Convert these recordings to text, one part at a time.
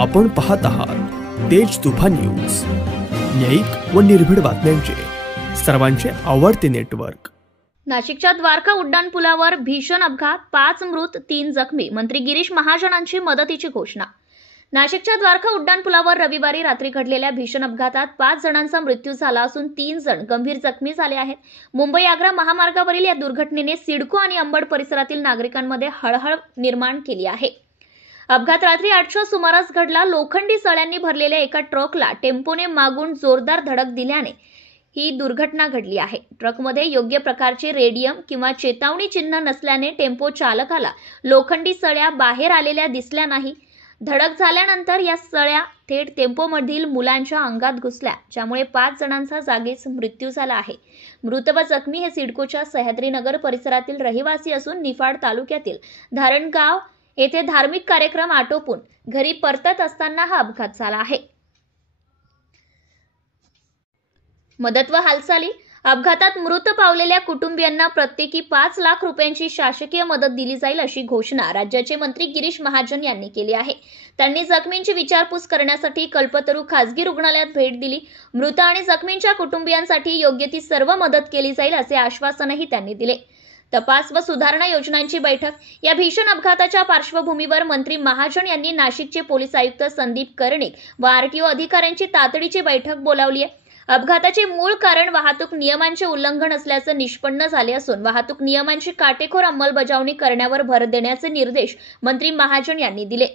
आपण पाहत आहात तेज तुफान न्यूज, न्यायिक व निर्भीड बातम्यांचे सर्वांचे आवडते नेटवर्क। नाशिकच्या द्वारका उड्डाणपुलावर भीषण अपघात, 5 मृत 3 जखमी। मंत्री गिरीश महाजनांची मदतीची घोषणा। नाशिकच्या द्वारका उड्डाणपुलावर रविवारी रात्री घडलेल्या भीषण अपघातात 5 जणांचा मृत्यू झाला असून 3 जण गंभीर जखमी झाले आहेत। मुंबई आग्रा महामार्गावरील या दुर्घटनेने सिडको आणि अंबड परिसरातील नागरिकांमध्ये हळहळ निर्माण केली आहे। अपघात रात्री 8च्या सुमारास घडला। लोखंडी सळ्यांनी भरलेल्या एका ट्रकला टेम्पोने मागून जोरदार धडक दिल्याने ही दुर्घटना घडली आहे। ट्रकमध्ये योग्य प्रकारचे रेडियम किंवा चेतावणी चिन्ह नसल्याने टेम्पो चालकाला लोखंडी सळ्या बाहेर आलेल्या दिसल्या नाही। धडक झाल्यानंतर या सळ्या थेट टेम्पोमधील मुलांच्या अंगात घुसल्या, ज्यामुळे 5 जणांचा जागीच मृत्यू झाला आहे। मृत व जखमी हे सिडकोच्या सह्याद्रीनगर परिसरातील रहिवासी असून निफाड तालुक्यातील धारणगाव येथे धार्मिक कार्यक्रम आटोपून घरी परतत असताना हा अपघात झाला आहे। मदत व हालचाली। अपघातात मृत पावलेल्या कुटुंबियांना प्रत्येकी 5 लाख रुपयांची शासकीय मदत दिली जाईल अशी घोषणा राज्याचे मंत्री गिरीश महाजन यांनी केली आहे। त्यांनी जखमींची विचारपूस करण्यासाठी कल्पतरू खासगी रुग्णालयात भेट दिली। मृत आणि जखमींच्या कुटुंबियांसाठी योग्य ती सर्व मदत केली जाईल असे आश्वासनही त्यांनी दिले। तपास व सुधारणा योजनांची बैठक। या भीषण अपघाताच्या पार्श्वभूमीवर मंत्री महाजन यांनी नाशिकचे पोलीस आयुक्त संदीप कर्णिक व आरटीओ अधिकाऱ्यांची तातडीची बैठक बोलावली आहे। अपघाताचे मूळ कारण वाहतूक नियमांचे उल्लंघन असल्याचे निष्पन्न झाले असून वाहतूक नियमांची काटेकोर अंमलबजावणी करण्यावर भर देण्याचे निर्देश मंत्री महाजन यांनी दिले।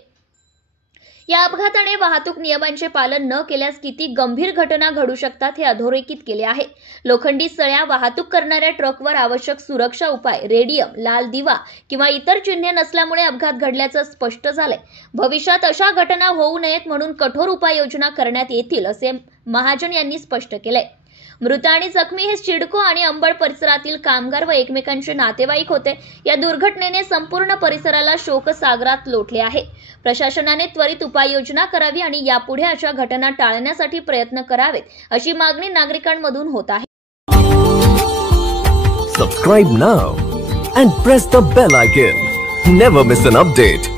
या अपघाताने वाहतूक नियमांचे पालन न केल्यास किती गंभीर घटना घडू शकतात हे अधोरेखित केले आहे। लोखंडी सळ्या, वाहतूक करणाऱ्या ट्रकवर आवश्यक सुरक्षा उपाय, रेडियम, लाल दिवा किंवा इतर चिन्हे नसल्यामुळे अपघात घडल्याचं स्पष्ट झालंय। भविष्यात अशा घटना होऊ नयेत म्हणून कठोर उपाययोजना करण्यात येतील असे महाजन यांनी स्पष्ट केलंय। मृत आणि जखमी हे सिडको आणि अंबड परिसरातील कामगार व एकमेकांचे नातेवाईक होते। या दुर्घटनेने संपूर्ण परिसराला शोकसागरात लोटले आहे। प्रशासनाने त्वरित उपाययोजना करावी आणि यापुढे अशा घटना टाळण्यासाठी प्रयत्न करावेत अशी मागणी नागरिकांमधून होत आहे। Subscribe now and press the bell icon. Never miss an update.